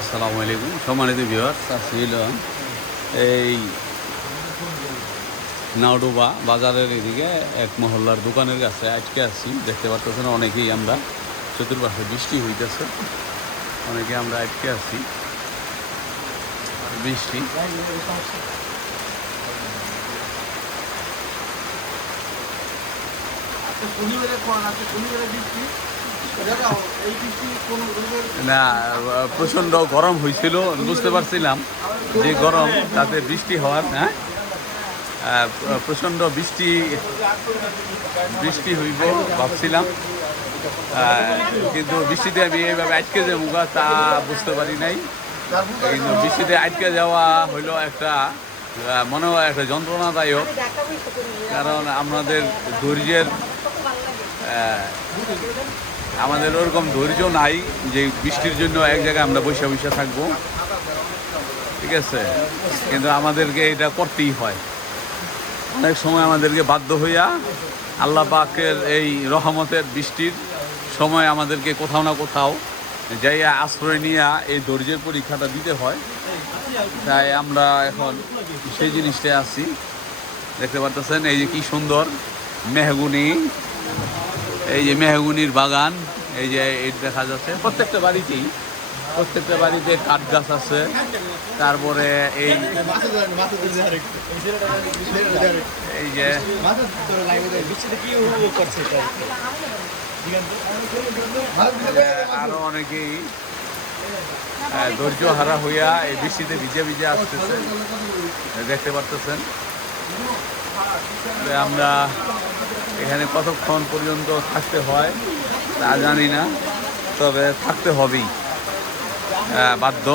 আসসালামু আলাইকুম সম্মানিত ভিউয়ার্স, আসছিল এই নাওডোবা বাজারের এদিকে এক মহল্লার দোকানের কাছে আজকে আসছি। দেখতে পাচ্ছেন অনেকেই আমরা চতুর্পাশে বৃষ্টি হইতেছে, অনেকে আমরা আজকে আসছি বৃষ্টি। না, প্রচণ্ড গরম হয়েছিল, বুঝতে পারছিলাম যে গরম তাতে বৃষ্টি হওয়ার প্রচণ্ড বৃষ্টি হইব ভাবছিলাম, কিন্তু বৃষ্টিতে আমি এইভাবে আটকে যে মুখা তা বুঝতে পারি নাই। কিন্তু বৃষ্টিতে আটকে যাওয়া হইল একটা মনে হয় একটা যন্ত্রণাদায়ক, কারণ আমাদের ওরকম ধৈর্য নাই যে বৃষ্টির জন্য এক জায়গায় আমরা বসে বসে থাকবো, ঠিক আছে। কিন্তু আমাদেরকে এটা করতেই হয়, অনেক সময় আমাদেরকে বাধ্য হইয়া আল্লাহ পাকের এই রহমতের বৃষ্টির সময় আমাদেরকে কোথাও না কোথাও যাইয়া আশ্রয় নিয়ে এই ধৈর্যের পরীক্ষাটা দিতে হয়। তাই আমরা এখন সেই জিনিসটাই আছি। দেখতে পাচ্ছেন এই যে কি সুন্দর মেহগুনি, এই যে মেহগুনির বাগান, এই যে দেখা যাচ্ছে প্রত্যেকটা বাড়িতে কাঠ গাছ আছে। তারপরে এই যে আরো অনেকেই ধৈর্য হারা হইয়া এই বৃষ্টিতে ভিজে আসতেছে, দেখতে পারতেছেন। আমরা এখানে কতক্ষণ পর্যন্ত থাকতে হয় তা জানি না, তবে থাকতে হবেই, বাধ্য।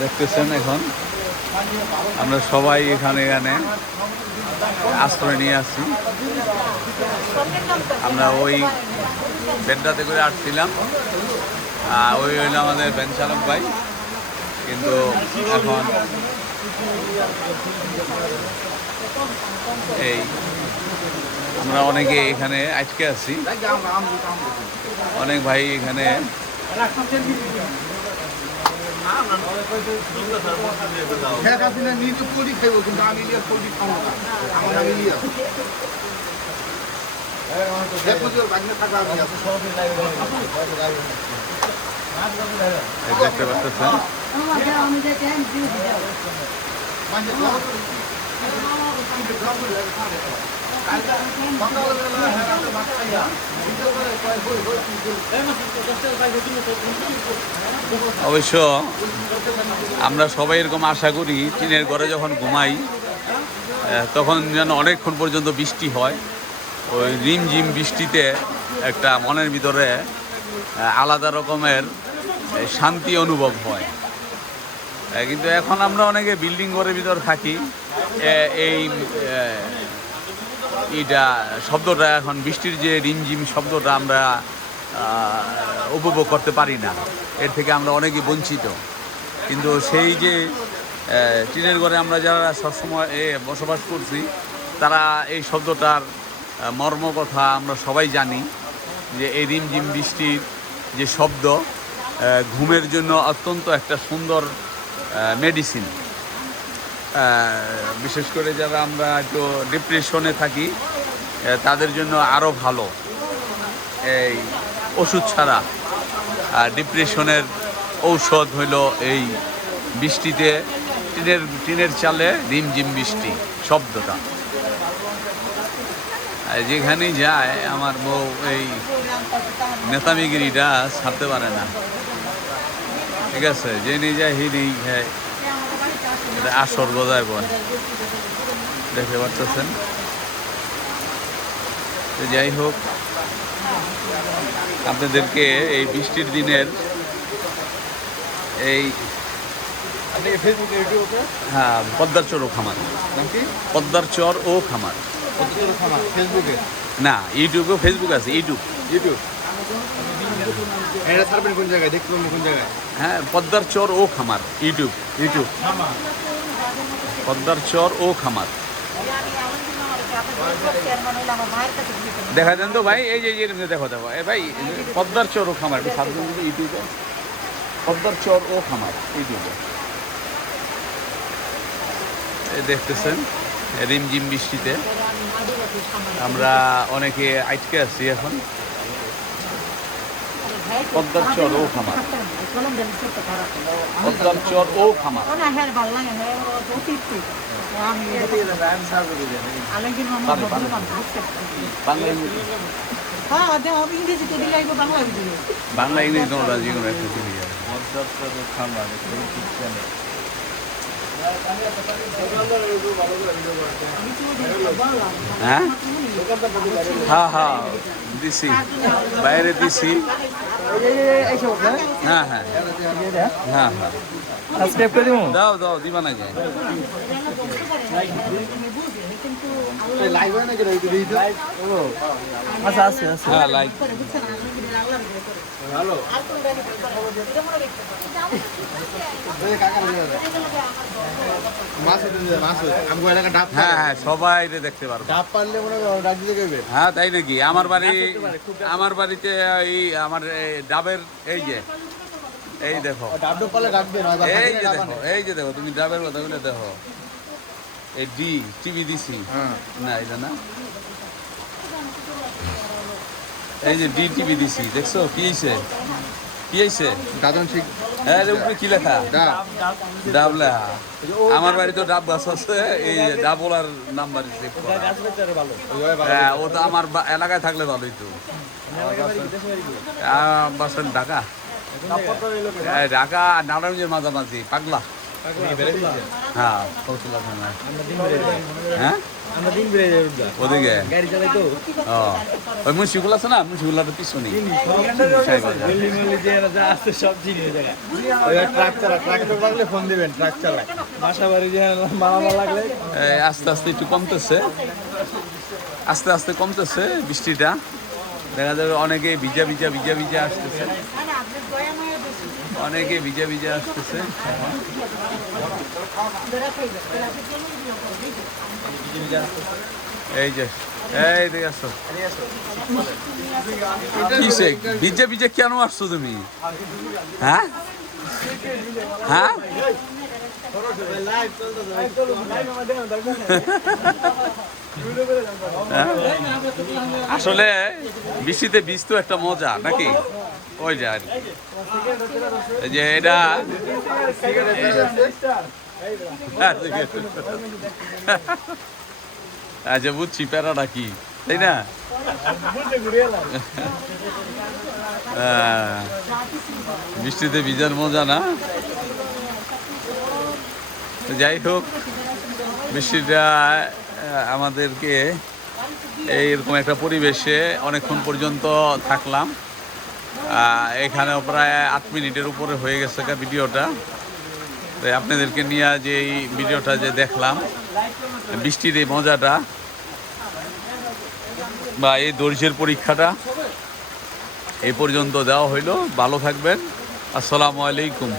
দেখতেছেন এখন আমরা সবাই এখানে আশ্রয় নিয়ে আসছি। আমরা ওই বেডটাতে করে আসছিলাম, ওই হইল আমাদের ভ্যান চালক ভাই, কিন্তু এখন এই আমরা অনেকে এখানে আজকে আছি, অনেক ভাই এখানে দেখতে পাচ্ছেন। অবশ্য আমরা সবাই এরকম আশা করি টিনের ঘরে যখন ঘুমাই তখন যেন অনেকক্ষণ পর্যন্ত বৃষ্টি হয়। ওই রিমঝিম বৃষ্টিতে একটা মনের ভিতরে আলাদা রকমের শান্তি অনুভব হয়। কিন্তু এখন আমরা অনেকে বিল্ডিং ঘরের ভিতর থাকি, এই শব্দটা এখন বৃষ্টির যে রিমঝিম শব্দটা আমরা উপভোগ করতে পারি না, এর থেকে আমরা অনেকেই বঞ্চিত। কিন্তু সেই যে টিনের ঘরে আমরা যারা সবসময় বসবাস করছি, তারা এই শব্দটার মর্ম কথা আমরা সবাই জানি, যে এই রিমঝিম বৃষ্টির যে শব্দ ঘুমের জন্য অত্যন্ত একটা সুন্দর মেডিসিন। বিশেষ করে যারা আমরা একটু ডিপ্রেশনে থাকি তাদের জন্য আরও ভালো। এই ওষুধ ছাড়া ডিপ্রেশনের ঔষধ হইল এই বৃষ্টিতে টিনের চালে রিমঝিম বৃষ্টি শব্দটা। যেখানেই যায় আমার বউ এই নেতামিগিরিটা ছাড়তে পারে না, ঠিক আছে। যে নিয়ে যায় হি নেই খায়, আসর গজায় বয়, দেখতে পাচ্ছেন। যাই হোক, আপনাদেরকে এই বৃষ্টির দিনের এই হ্যাঁ পদ্মার চর ও খামার, পদ্মার চর ও খামার ফেসবুকে না, ইউটিউবে, ফেসবুক আছে, ইউটিউব এটা ছাড়বেন কোন জায়গায়, দেখতে পাবেন কোন জায়গায়? হ্যাঁ, পদ্মার চর ও খামার, ইউটিউব পদ্মার চর ও খামার। দেখা দেন তো ভাই, এই যে দেখো দেখো এ ভাই, পদ্মার চর ও খামার একটু সার্চ দিন ইউটিউবে, পদ্মার চর ও খামার ইউটিউবে এই দেখতেছেন রিমঝিম বৃষ্টিতে আমরা অনেকে আটকে আছি এখন। পদ্মার চর ও খামার, পদ্মার চর ও খামার। বাংলা ইংরেজি তোমরা যে কোনো একটা দিবি। হ্যাঁ হ্যাঁ হ্যাঁ দিছি, বাইরে দিছি। হ্যাঁ হ্যাঁ হ্যাঁ হ্যাঁ সাবস্ক্রাইব করে দিমু। দাও দাও দিবা না যায়। লাইভ হয় নাকি ইউটিউবে? আচ্ছা আছে আছে। হ্যাঁ লাইক। ভালো। এই কাকা মাছ আমগো এলাকা ডাব। হ্যাঁ হ্যাঁ সবাই এটা দেখতে পারবো। ডাব পারলে মনে হয় ডাক দিতে কইবে। হ্যাঁ তাই নাকি? আমার বাড়িতে এই আমার ডাবের এই যে এই দেখো, ডাব পারলে ডাকবে না। এই যে দেখো তুমি ডাবের কথা বলে দেখো, এই ডি টিভি দিছি হ্যাঁ। না এটা না, এই যে ডি টিভি দিছি দেখছো কি হইছে, কি হইছে? দাদন ঠিক হ্যাঁ এর উপরে কি লেখা? ডাব। ডাব লেখা। আমার বাড়িতে ডাব গাছ আছে, এই ডাবলার নাম্বার সেভ করা। গাছ বেচারে ভালো। হ্যাঁ ও তো আমার এলাকায় থাকলে ভালোই তো। বাসন ঢাকা, ঢাকা নারায়ণগঞ্জের মাঝামাঝি পাগলা। হ্যাঁ কৌশল থানায়। হ্যাঁ আমরা দিন বেড়ে যাই উদ্দা। ওদিকে গাড়ি চালাই তো। ও ওই মুন্সিগুলো আছে না, মুন্সিগুলার পিছনে দিল্লি মল্লি যে এরা যা আছে সব চিনি ওই জায়গায়। ওই ট্রাক চালা, ট্রাক্টর লাগলে ফোন দিবেন, ট্রাক চালায়। বাসা বাড়ি যে মামা লাগলে আস্তে আস্তে একটু কমতেছে, আস্তে আস্তে কমতেছে বৃষ্টিটা। দেখা যাবে অনেকে ভিজা ভিজা ভিজা ভিজা আসতেছে, অনেকে ভিজা ভিজা আসতেছে। এই যে এই দিকে আসো। কিসে ভিজে ভিজে কেন আসছো তুমি? হ্যাঁ হ্যাঁ আসলে বৃষ্টিতে বীজ তো একটা মজা নাকি, ওই যে আর কি। এই যে এটা আচ্ছা বুঝছি প্যারাটা কি, তাই না? বৃষ্টিতে ভিজার মজা না। যাই হোক, বৃষ্টিটা আমাদেরকে এইরকম একটা পরিবেশে অনেকক্ষণ পর্যন্ত থাকলাম। এখানেও প্রায় 8 মিনিটের উপরে হয়ে গেছে ভিডিওটা। তাই আপনাদেরকে নিয়ে যে এই ভিডিওটা যে দেখলাম, বৃষ্টির এই মজাটা বা এই ধৈর্যের পরীক্ষাটা এই পর্যন্ত দেওয়া হইলো। ভালো থাকবেন। আসসালামু আলাইকুম।